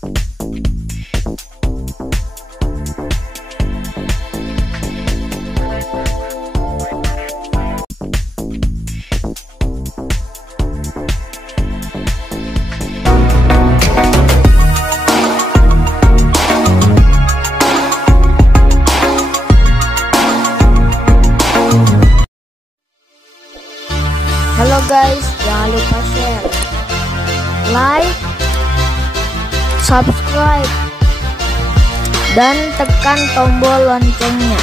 Halo guys, jangan lupa share, like, subscribe, dan tekan tombol loncengnya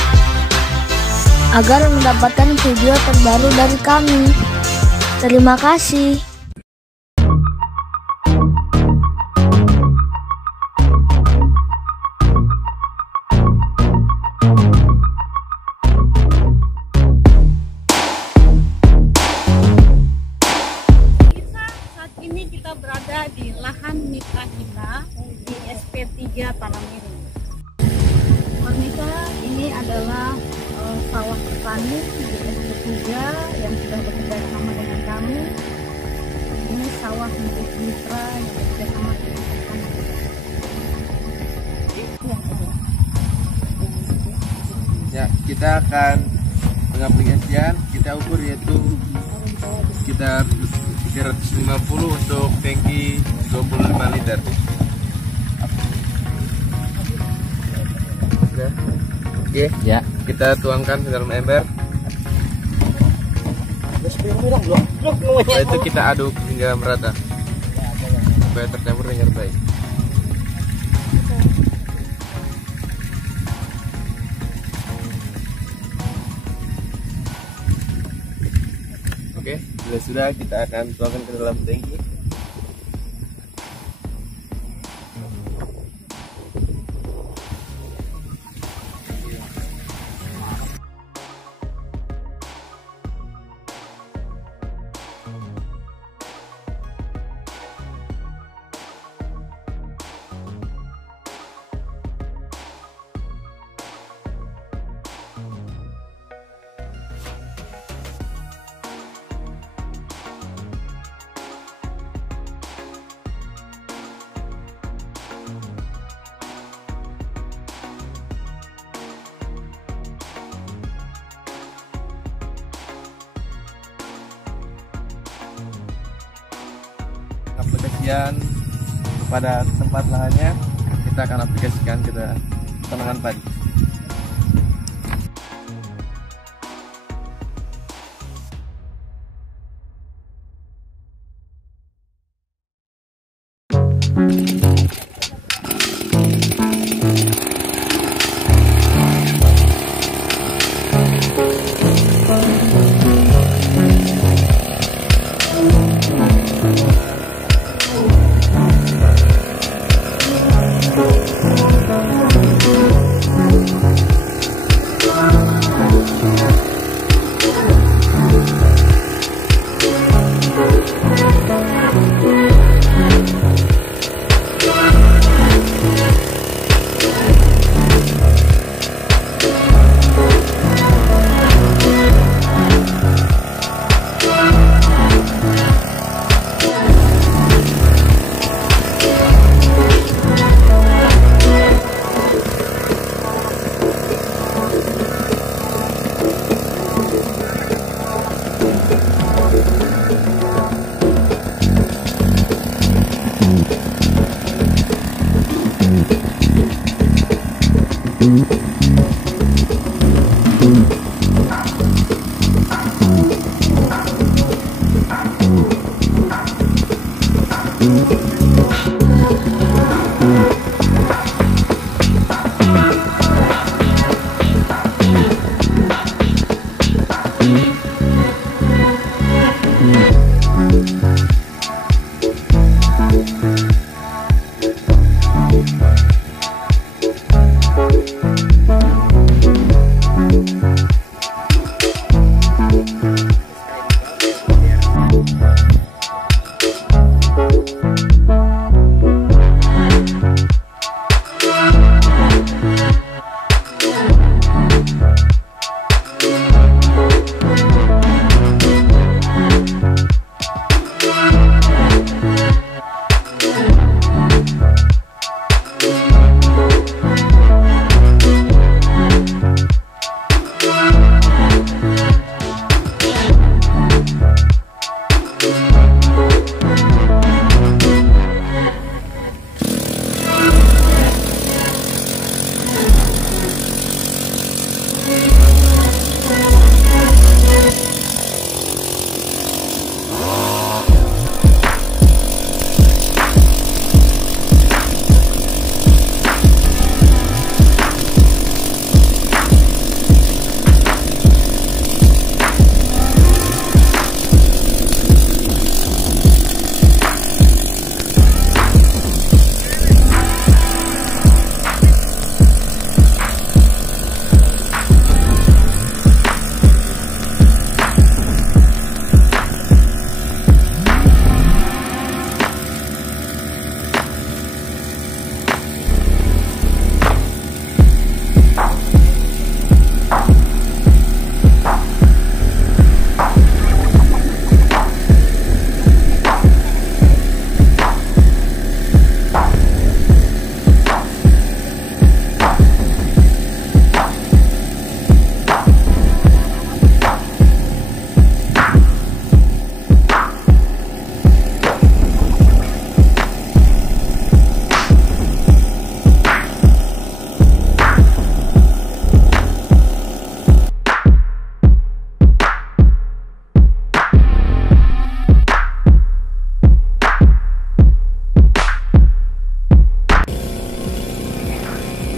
agar mendapatkan video terbaru dari kami. Terima kasih. Ini kita berada di lahan mitra kita di SP3 Tanah Miring. Pemirsa, ini adalah sawah petani di SP3 yang sudah bekerja sama dengan kami. Ini sawah milik mitra yang bekerja sama dengan kami. Ya, kita akan pengaplikasian, kita ukur yaitu sekitar 350 untuk tangki 25 liter. Sudah. Oke, ya. Kita tuangkan ke dalam ember. Setelah itu kita aduk hingga merata supaya tercampur dengan baik. Oke, bila sudah kita akan tuangkan ke dalam tangki. Aplikasian kepada tempat lahannya, kita akan aplikasikan ke tanaman padi.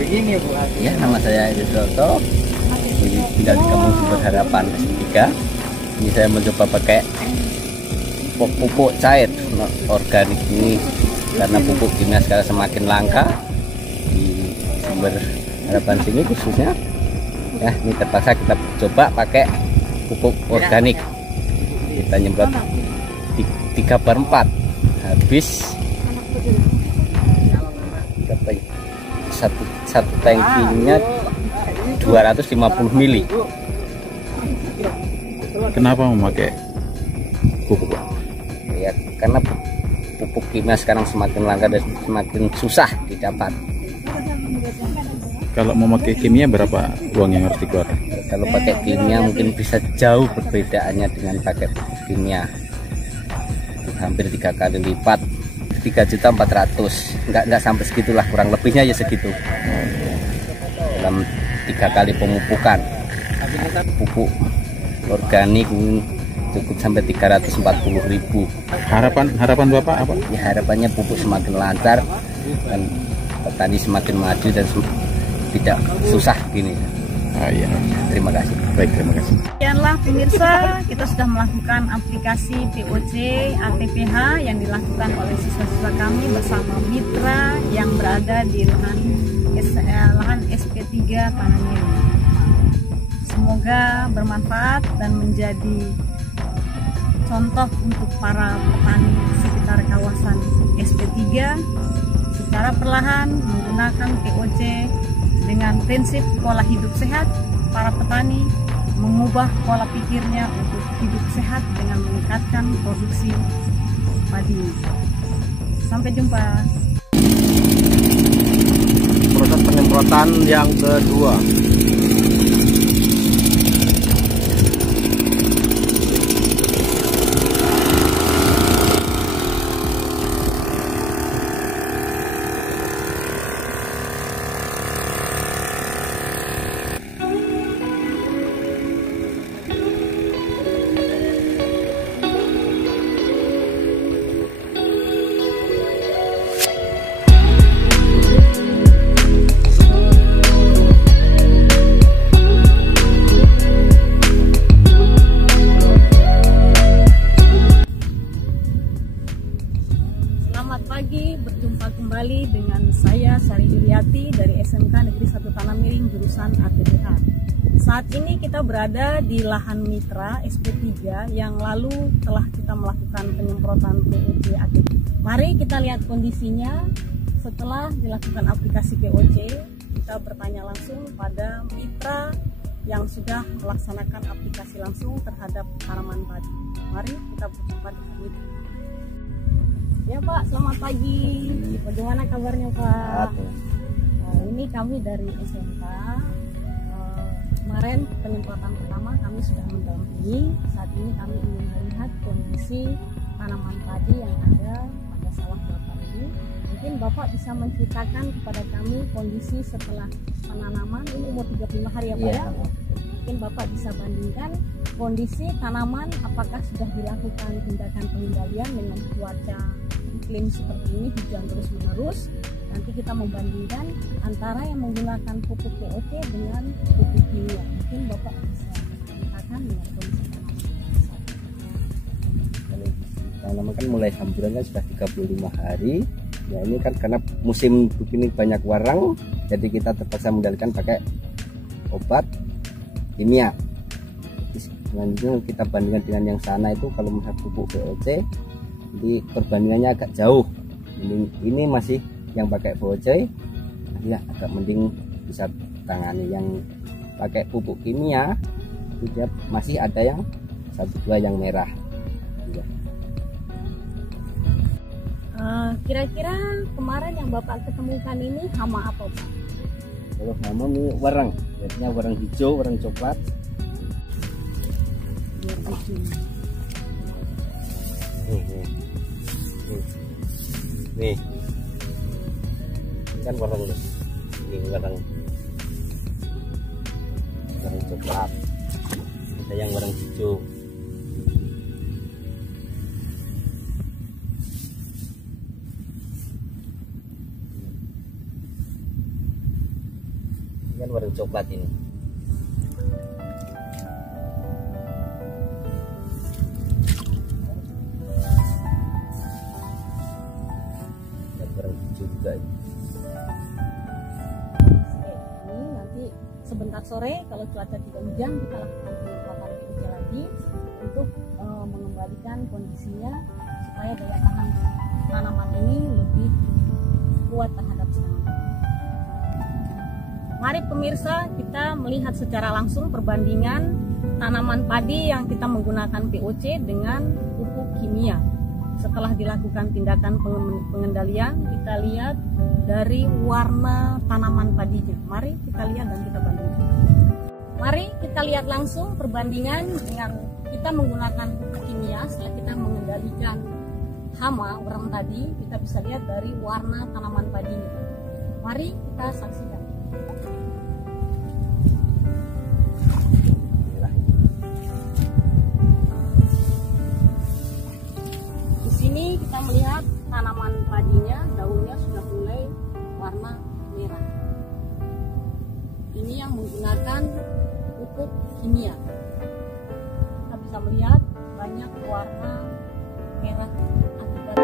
Ya, nama saya Edi Suroto. Tinggal di Kampung Sumber Harapan S3. Ini saya mencoba pakai pupuk cair organik ini karena pupuk kimia sekarang semakin langka di Sumber Harapan sini khususnya. Ya, ini terpaksa kita coba pakai pupuk organik. Kita nyemprot 3/4 habis satu tangkinya 250 mili. Kenapa memakai pupuk? Ya, karena pupuk kimia sekarang semakin langka dan semakin susah didapat. Kalau memakai kimia berapa uang yang harus dikeluarkan? Kalau pakai kimia mungkin bisa jauh perbedaannya dengan pakai pupuk kimia. Hampir 3 kali lipat, 3.400.000. Enggak sampai segitulah, kurang lebihnya ya segitu. Dalam 3 kali pemupukan pupuk organik cukup sampai 340.000. Harapan Bapak apa? Ya, harapannya pupuk semakin lancar dan petani semakin maju dan tidak susah gini. Iya. Terima kasih. Baik, terima kasih. Sekianlah pemirsa, kita sudah melakukan aplikasi POC ATPH yang dilakukan oleh siswa-siswa kami bersama mitra yang berada di lahan SP3 Panamiri. Semoga bermanfaat dan menjadi contoh untuk para petani sekitar kawasan SP3 secara perlahan menggunakan POC dengan prinsip pola hidup sehat. Para petani mengubah pola pikirnya untuk hidup sehat dengan meningkatkan produksi padi. Sampai jumpa. Proses penyemprotan yang kedua. Selamat pagi, berjumpa kembali dengan saya Sari Yuliati dari SMK Negeri 1 Tanamiring jurusan ATPH. Saat ini kita berada di lahan mitra SP3 yang lalu telah kita melakukan penyemprotan POC ATPH. Mari kita lihat kondisinya setelah dilakukan aplikasi POC. Kita bertanya langsung pada mitra yang sudah melaksanakan aplikasi langsung terhadap tanaman padi. Mari kita berjumpa dengan mitra. Ya Pak, selamat pagi. Bagaimana kabarnya Pak? Ini kami dari SMK. Kemarin penyemprotan pertama kami sudah mendampingi. Saat ini kami ingin melihat kondisi tanaman padi yang ada pada sawah Bapak ini. Mungkin Bapak bisa menceritakan kepada kami kondisi setelah penanaman. Ini umur 35 hari ya Pak ya? Mungkin Bapak bisa bandingkan kondisi tanaman, apakah sudah dilakukan tindakan pengendalian dengan cuaca iklim seperti ini, hujan terus menerus. Nanti kita membandingkan antara yang menggunakan pupuk POC dengan pupuk kimia. Mungkin Bapak bisa ceritakan dengan kondisi tanaman. Tanaman kan mulai hamburan kan sudah 35 hari. Ya, ini kan karena musim begini banyak warang, jadi kita terpaksa mengendalikan pakai obat kimia. Selanjutnya kita bandingkan dengan yang sana itu, kalau melihat pupuk POC, jadi perbandingannya agak jauh. Ini masih yang pakai POC, ya agak mending bisa tangani. Yang pakai pupuk kimia, itu dia masih ada yang 1-2 yang merah. Ya. Kira-kira kemarin yang Bapak ketemukan ini hama apa Pak? Kalau hama ini warang, biasanya warang hijau, warang coklat. Nih, ini kan warang nih, ini warang coklat, ada yang warang hijau. Ini kan warna coklat ini. Dan warna hijau juga ini. Ini nanti sebentar sore kalau cuaca tidak hujan kita lakukan penyemprotan POC lagi untuk mengembalikan kondisinya supaya daya tahan tanaman ini lebih kuat terhadap serangan. Mari pemirsa, kita melihat secara langsung perbandingan tanaman padi yang kita menggunakan POC dengan pupuk kimia. Setelah dilakukan tindakan pengendalian, kita lihat dari warna tanaman padinya. Mari kita lihat dan kita bandingkan. Mari kita lihat langsung perbandingan dengan kita menggunakan pupuk kimia. Setelah kita mengendalikan hama orang tadi, kita bisa lihat dari warna tanaman padinya. Mari kita saksikan. Di sini kita melihat tanaman padinya, daunnya sudah mulai warna merah. Ini yang menggunakan pupuk kimia. Kita bisa melihat banyak warna merah akibat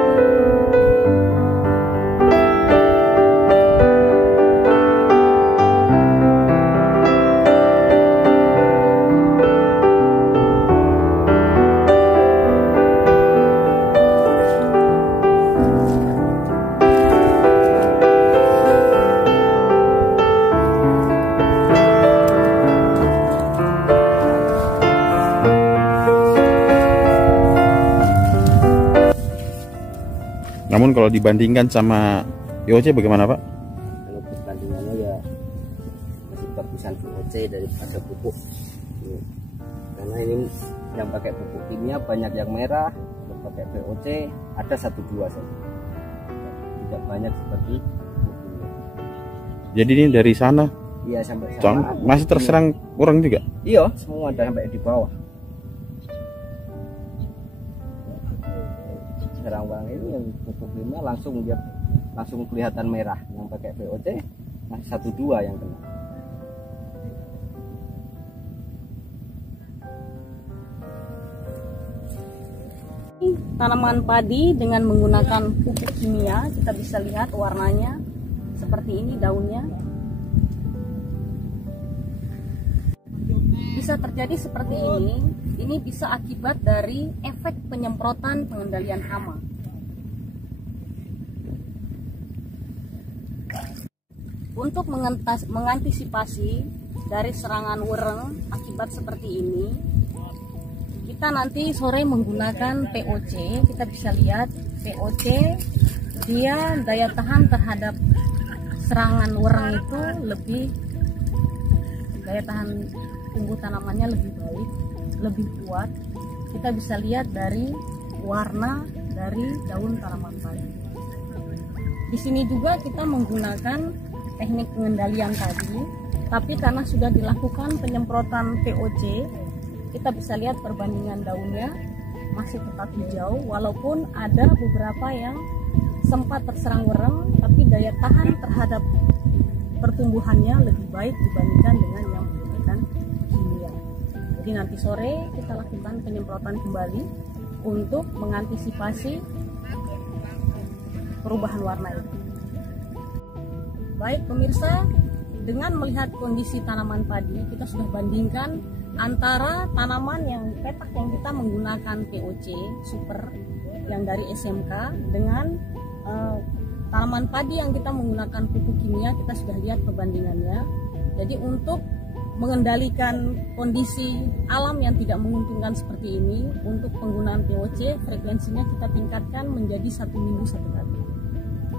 Namun kalau dibandingkan sama POC bagaimana Pak? Kalau perbandingannya ya masih bagusan POC daripada pupuk. Karena ini yang pakai pupuk kimia banyak yang merah, kalau pakai POC ada 1-2 saja. Tidak banyak seperti pupuk kimia. Jadi ini dari sana Iya sampai sana. masih terserang orang juga? Iya, semua ada sampai di bawah. Serang bang ini yang pupuk kimia langsung dia langsung kelihatan merah. Yang pakai POC masih 1-2 yang kena. tanaman padi dengan menggunakan pupuk kimia. Kita bisa lihat warnanya seperti ini, daunnya bisa terjadi seperti ini. Ini bisa akibat dari efek penyemprotan pengendalian hama. Untuk mengantisipasi dari serangan wereng akibat seperti ini, kita nanti sore menggunakan POC. Kita bisa lihat POC dia daya tahan terhadap serangan wereng itu lebih, daya tahan tumbuh tanamannya lebih baik, lebih kuat. Kita bisa lihat dari warna dari daun tanaman padi. Di sini juga kita menggunakan teknik pengendalian tadi, tapi karena sudah dilakukan penyemprotan POC, kita bisa lihat perbandingan daunnya masih tetap hijau, walaupun ada beberapa yang sempat terserang wereng, tapi daya tahan terhadap pertumbuhannya lebih baik dibandingkan dengan yang menggunakan kimia. Jadi nanti sore kita lakukan penyemprotan kembali untuk mengantisipasi perubahan warna itu. Baik pemirsa, dengan melihat kondisi tanaman padi, kita sudah bandingkan antara tanaman yang petak yang kita menggunakan POC super yang dari SMK dengan tanaman padi yang kita menggunakan pupuk kimia. Kita sudah lihat perbandingannya. Jadi untuk mengendalikan kondisi alam yang tidak menguntungkan seperti ini, untuk penggunaan POC frekuensinya kita tingkatkan menjadi 1 minggu 1 kali.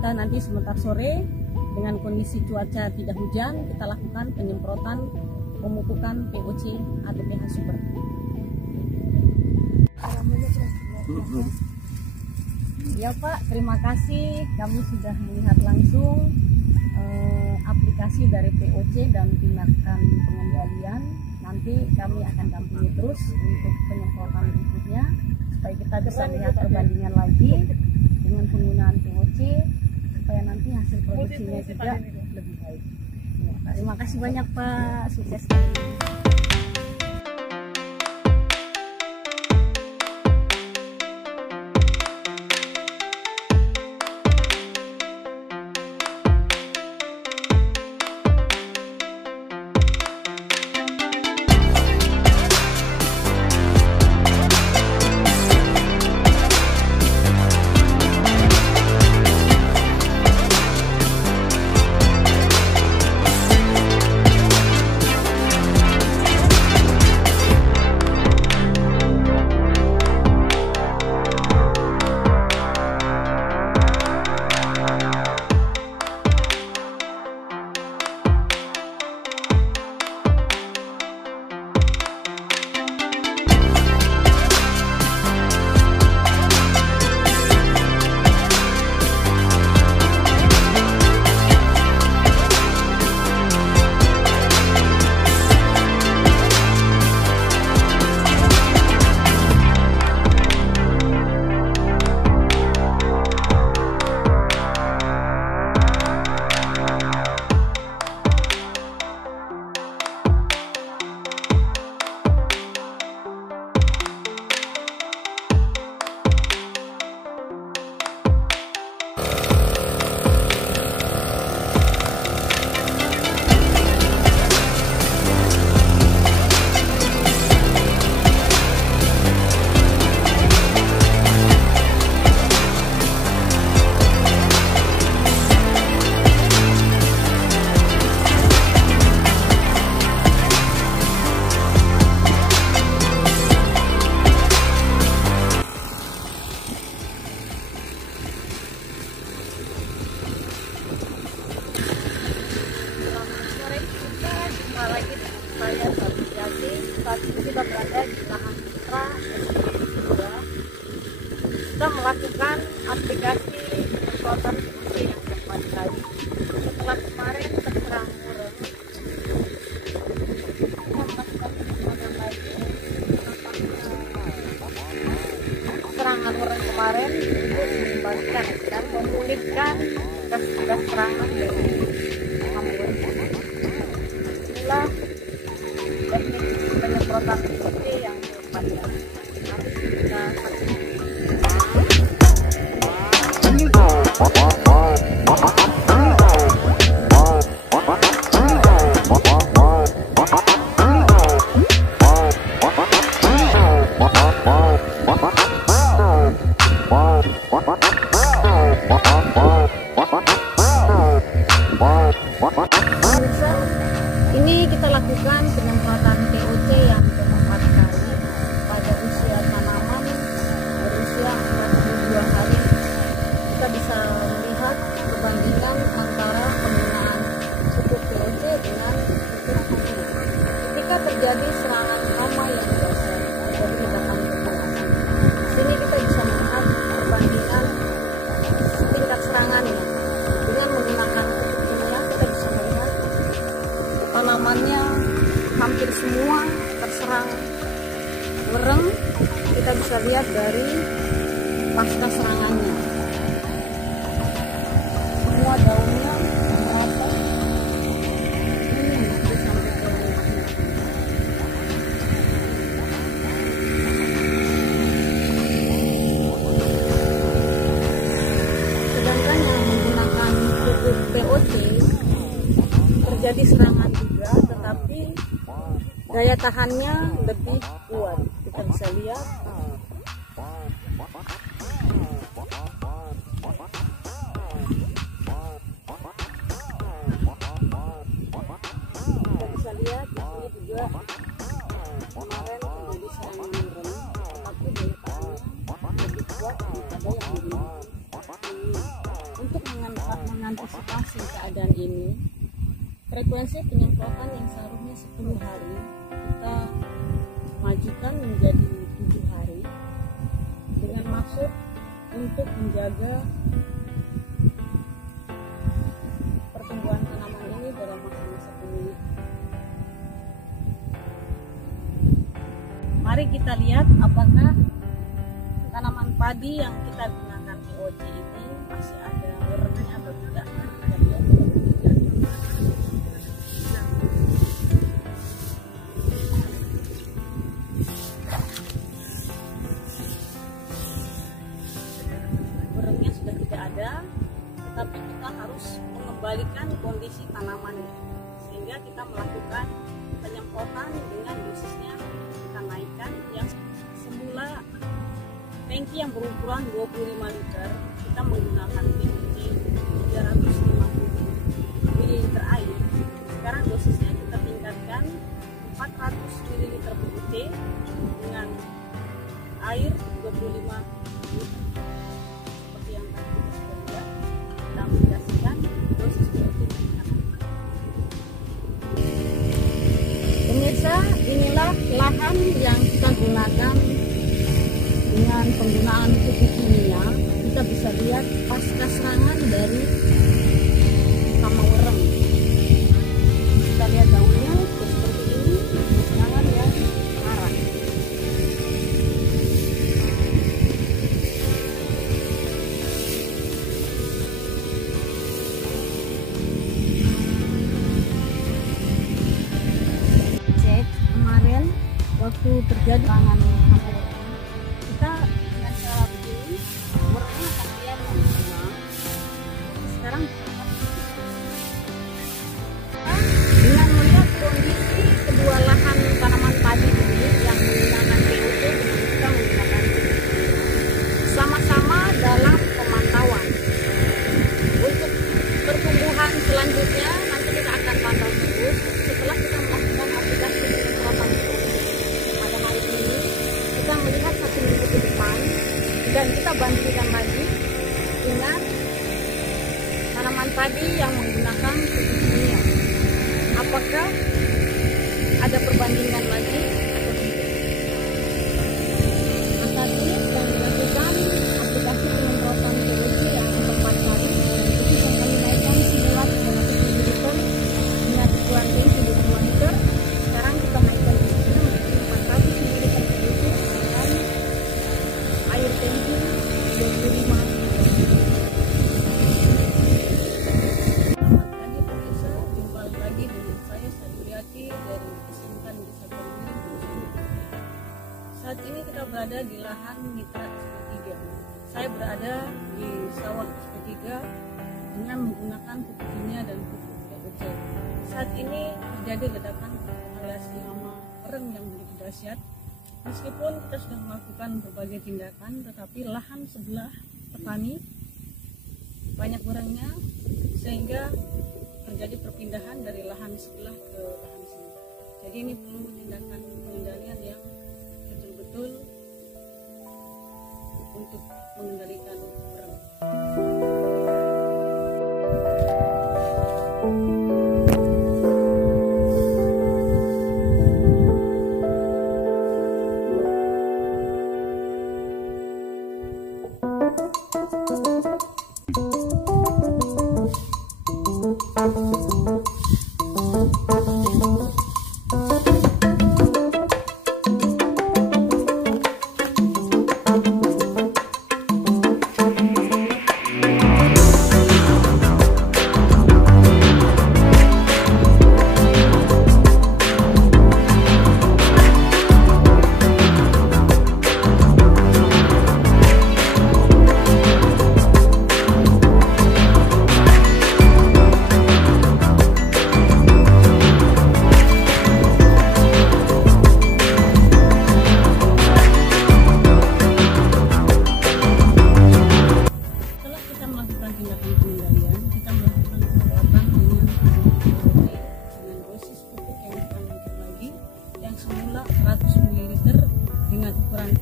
Kita nanti sebentar sore dengan kondisi cuaca tidak hujan, kita lakukan penyemprotan pemupukan POC atau PH super. Ya Pak, terima kasih. Kami sudah melihat langsung aplikasi dari POC dan tindakan pengendalian. Nanti kami akan dampingi terus untuk penyemprotan berikutnya supaya kita bisa lihat perbandingan lagi dengan penggunaan POC supaya nanti hasil produksinya juga lebih baik. Ya. Terima kasih banyak Pak, sukses. Saya Sarwijati, saat ini kita berada di lahan Mitra SP2. Kita melakukan aplikasi penyemprotan fungsi yang keempat kali. Setelah kemarin terserang mureng, kita melakukan penyemprotan lagi. Serangan mureng kemarin untuk mengembalikan dan memulihkan gas serangan dari hambur. Inilah teknik penyemprotan fungsi yang keempat kali. Mari kita saksikan. Ini kita lakukan penyemprotan TOC yang keempat kali pada usia tanaman berusia 42 hari. Kita bisa melihat perbandingan antara penggunaan pupuk TOC dengan pupuk hama. Ketika terjadi serangan hama yang biasa dari ledakan pemanasan, di sini kita bisa melihat perbandingan tingkat serangannya. Dengan menggunakan pupuk kimia kita bisa melihat tanamannya hampir semua terserang mureng. Kita bisa lihat dari pasca serangannya, semua daunnya merata. Ini sampai ke sedangkan yang menggunakan pupuk POC terjadi serangan juga, tetapi daya tahannya lebih kuat. Kita bisa lihat di sini juga kemarin terjadi serangan mureng, tetapi daya tahannya lebih kuat daripada yang digunakan. Untuk mengantisipasi keadaan ini, frekuensi penyemprotan yang seharusnya 10 hari kita majukan menjadi 7 hari dengan maksud untuk menjaga pertumbuhan tanaman ini dalam masa-masa pemulih. Mari kita lihat apakah tanaman padi yang kita gunakan TOC ini masih ada warnanya atau tidak. Kita lihat. kondisi tanamannya, sehingga kita melakukan penyemprotan dengan dosisnya kita naikkan. Yang semula tangki yang berukuran 25 liter, kita menggunakan PVC 350 ml air. Sekarang dosisnya kita tingkatkan 400 ml PVC dengan air 25 liter. Seperti yang tadi kita sudah lihat, kita aplikasikan dosis PVC. Pemirsa, inilah lahan yang kita gunakan dengan penggunaan pupuk kimia. Kita bisa lihat pasca serangan dari hama wereng. Kita lihat daunnya seperti ini, serangan yang parah. Cek kemarin waktu terjadi serangan hama wereng, kita dengan cara begini werengnya akan kelihatan semua. Sekarang dengan melihat kondisi kedua lahan tanaman padi ini yang menggunakan POC dengan kita menggunakan sama-sama dalam pemantauan. Untuk pertumbuhan selanjutnya nanti kita akan pantau terus setelah kita melakukan aplikasi penyemprotan pada hari ini. Kita melihat 1 minggu ke depan dan kita bandingkan lagi dengan tanaman padi yang menggunakan pupuk kimia. Apakah ada perbandingan lagi atau tidak? Maka ini sedang dilakukan aplikasi penyemprotan POC yang untuk 4 kali, dan itu yang kami naikkan semula 300 ml dengan ukuran tangki 25 liter. Sekarang kita naikkan di sini menjadi 400 ml POC dengan air tangki 25 liter. Selamat pagi pemirsa, jumpa lagi dengan saya Saduliati dari Kesibukan Desa Pemiling. Saat ini kita berada di lahan mitra SP3. Saya berada di sawah SP3 dengan menggunakan pupuk kimia dan pupuk POC. Saat ini terjadi ledakan populasi hama wereng yang begitu dahsyat. Meskipun kita sudah melakukan berbagai tindakan, tetapi lahan sebelah petani banyak werengnya, sehingga terjadi perpindahan dari lahan sebelah ke lahan sini. Jadi ini perlu tindakan pengendalian yang betul-betul untuk mengendalikan wereng.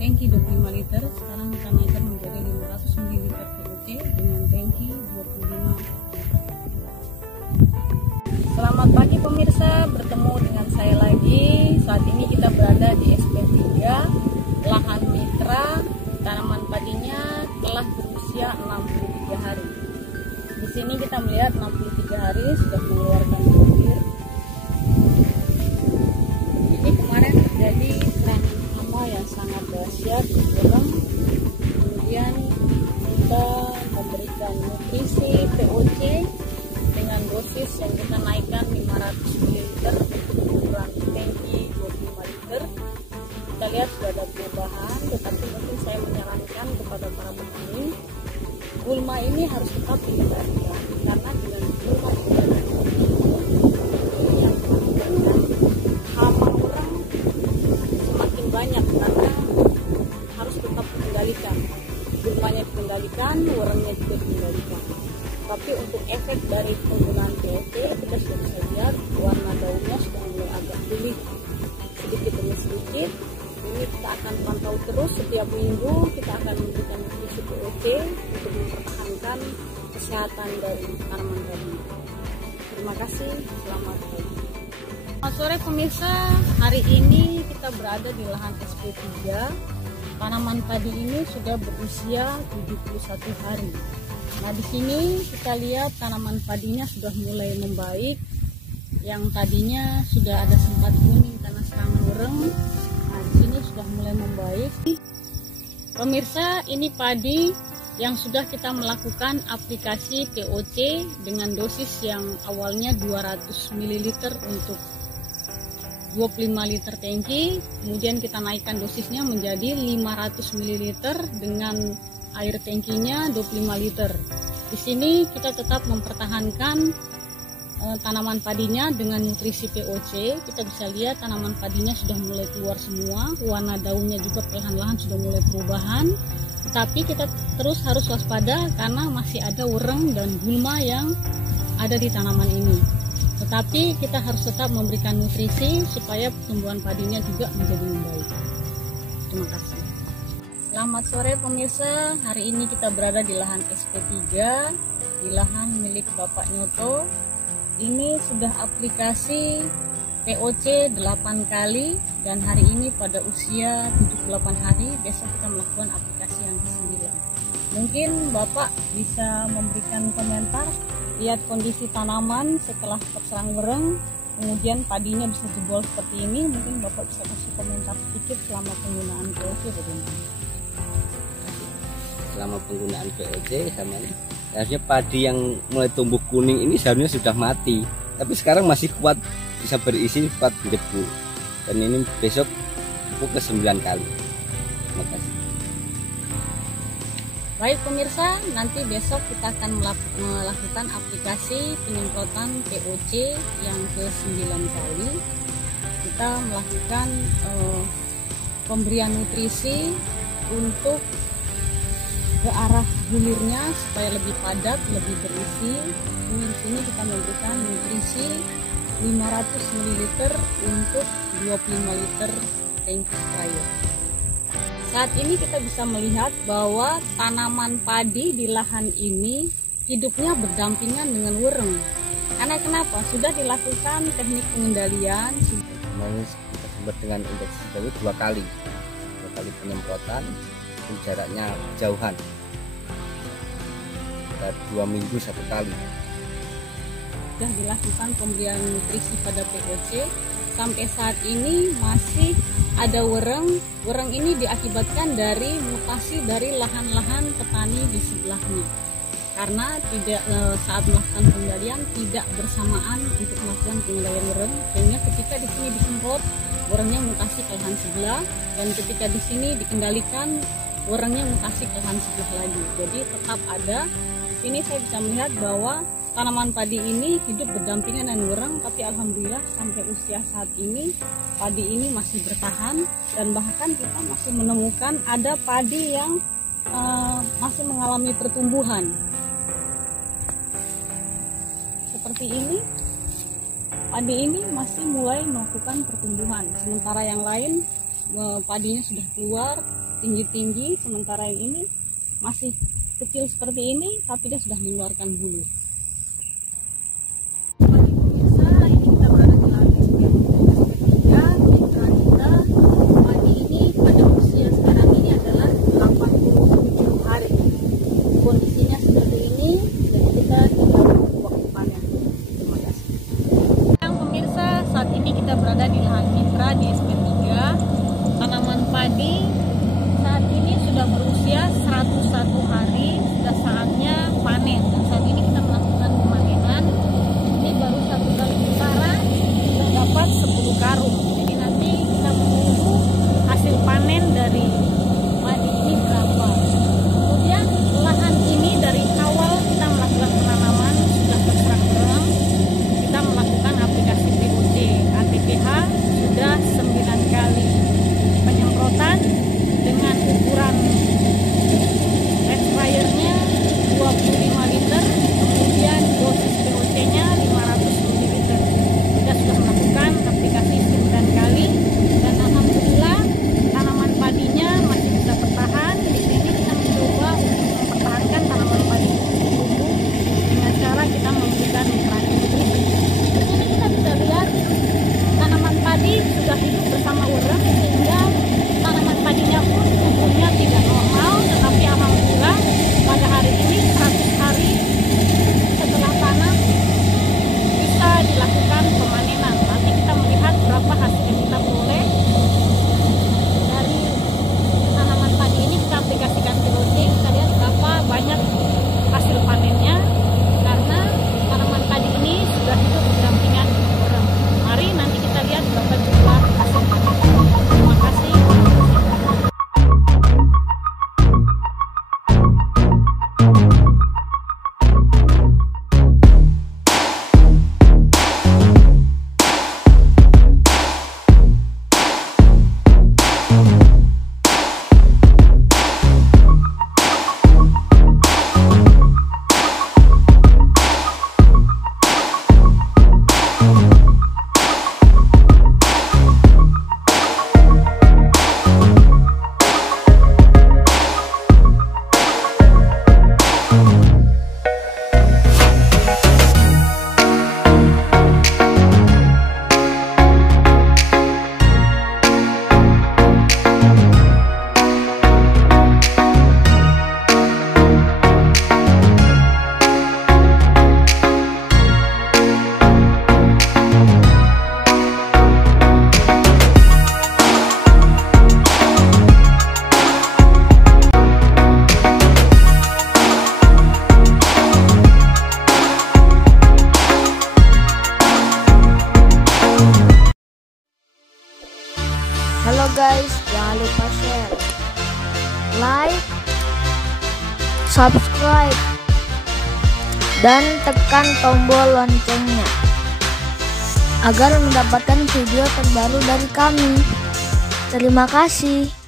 tangki 25 liter, sekarang kita naikkan menjadi 500 ml POC dengan tangki 25 liter. Selamat pagi pemirsa, bertemu dengan saya lagi. Saat ini kita berada di SP3, lahan mitra, tanaman padinya telah berusia 63 hari. Di sini kita melihat 63 hari sudah mengeluarkan butir. Ini kemarin terjadi serangan hama yang sangat dahsyat di Wereng. Kemudian kita memberikan nutrisi POC dengan dosis yang kita naikkan 500 ml ukuran tangki 25 liter. Kita lihat sudah ada perubahan, tetapi mungkin saya menyarankan kepada para petani, gulma ini harus tetap dikendalikan, karena dengan gulma dikendalikan penggunaan POT kita sudah bisa lihat warna daunnya sudah mulai agak pulih sedikit demi sedikit. Ini kita akan pantau terus setiap minggu, kita akan memberikan nutrisi POT untuk mempertahankan kesehatan dari tanaman tadi. Terima kasih, selamat pagi. Selamat sore pemirsa, hari ini kita berada di lahan SP3. Tanaman padi ini sudah berusia 71 hari. Nah, di sini kita lihat tanaman padinya sudah mulai membaik. Yang tadinya sudah ada sempat kuning karena serangan ureng. Nah, di sini sudah mulai membaik. Pemirsa, ini padi yang sudah kita melakukan aplikasi POC dengan dosis yang awalnya 200 ml untuk 25 liter tangki, kemudian kita naikkan dosisnya menjadi 500 ml dengan air tangkinya 25 liter. Di sini kita tetap mempertahankan tanaman padinya dengan nutrisi POC. Kita bisa lihat tanaman padinya sudah mulai keluar semua, warna daunnya juga perlahan-lahan sudah mulai perubahan. Tetapi kita terus harus waspada karena masih ada ureng dan gulma yang ada di tanaman ini. Tetapi kita harus tetap memberikan nutrisi supaya pertumbuhan padinya juga menjadi membaik. Terima kasih. Selamat sore pemirsa, hari ini kita berada di lahan SP3, di lahan milik Bapak Nyoto. Ini sudah aplikasi POC 8 kali dan hari ini pada usia 78 hari, besok kita melakukan aplikasi yang ke-9. Mungkin Bapak bisa memberikan komentar, lihat kondisi tanaman setelah terserang ureng, kemudian padinya bisa jebol seperti ini. Mungkin Bapak bisa kasih komentar sedikit selama penggunaan POC bagaimana? Selama penggunaan POC sama ini, seharusnya padi yang mulai tumbuh kuning ini seharusnya sudah mati, tapi sekarang masih kuat, bisa berisi, kuat debu. Dan ini besok aku ke-9 kali. Terima kasih. Baik pemirsa, nanti besok kita akan melakukan aplikasi penyemprotan POC yang ke-9 kali. Kita melakukan pemberian nutrisi untuk ke arah bulirnya supaya lebih padat, lebih berisi. Di sini kita memberikan nutrisi 500 ml untuk 25 liter tangki sprayer. Saat ini kita bisa melihat bahwa tanaman padi di lahan ini hidupnya berdampingan dengan ureng. Karena kenapa? Sudah dilakukan teknik pengendalian. Kita sempat dengan intensitas 2 kali penyemprotan, jaraknya jauhan. Kita 2 minggu 1 kali. Sudah dilakukan pemberian nutrisi pada POC. Sampai saat ini masih ada ureng. Ureng ini diakibatkan dari mutasi dari lahan-lahan petani di sebelahnya. Karena tidak saat melakukan pengendalian tidak bersamaan untuk melakukan pengendalian ureng, sehingga ketika di sini disemprot urengnya mutasi ke lahan sebelah, dan ketika di sini dikendalikan urengnya mutasi ke lahan sebelah lagi. Jadi tetap ada. Di sini saya bisa melihat bahwa tanaman padi ini hidup berdampingan dengan ureng, tapi alhamdulillah sampai usia saat ini padi ini masih bertahan, dan bahkan kita masih menemukan ada padi yang masih mengalami pertumbuhan. Seperti ini, padi ini masih mulai melakukan pertumbuhan, sementara yang lain padinya sudah keluar tinggi-tinggi, sementara yang ini masih kecil seperti ini, tapi dia sudah mengeluarkan bulu. Bagi pemirsa, ini kita berada di lahan SP3, mitra kita. Padi ini pada usia sekarang ini adalah 87 hari. Kondisinya seperti ini, jadi kita tinggal menunggu waktu panen. Terima kasih. Yang pemirsa, saat ini kita berada di lahan mitra di SP3. Tanaman padi saat ini sudah berusia 101 hari, sudah saatnya panen. Dan saat ini kita melakukan pemanenan. Ini baru 1 kali putaran, sudah dapat 10 karung. Jadi nanti kita menunggu hasil panen dari padi ini berapa. Kemudian lahan ini dari awal kita melakukan penanaman sudah terserang ureng. Kita melakukan aplikasi POC ATPH sudah 9 kali penyemprotan dengan ukuran red sprayernya 25 liter, kemudian guys, jangan lupa share, like, subscribe, dan tekan tombol loncengnya agar mendapatkan video terbaru dari kami. Terima kasih.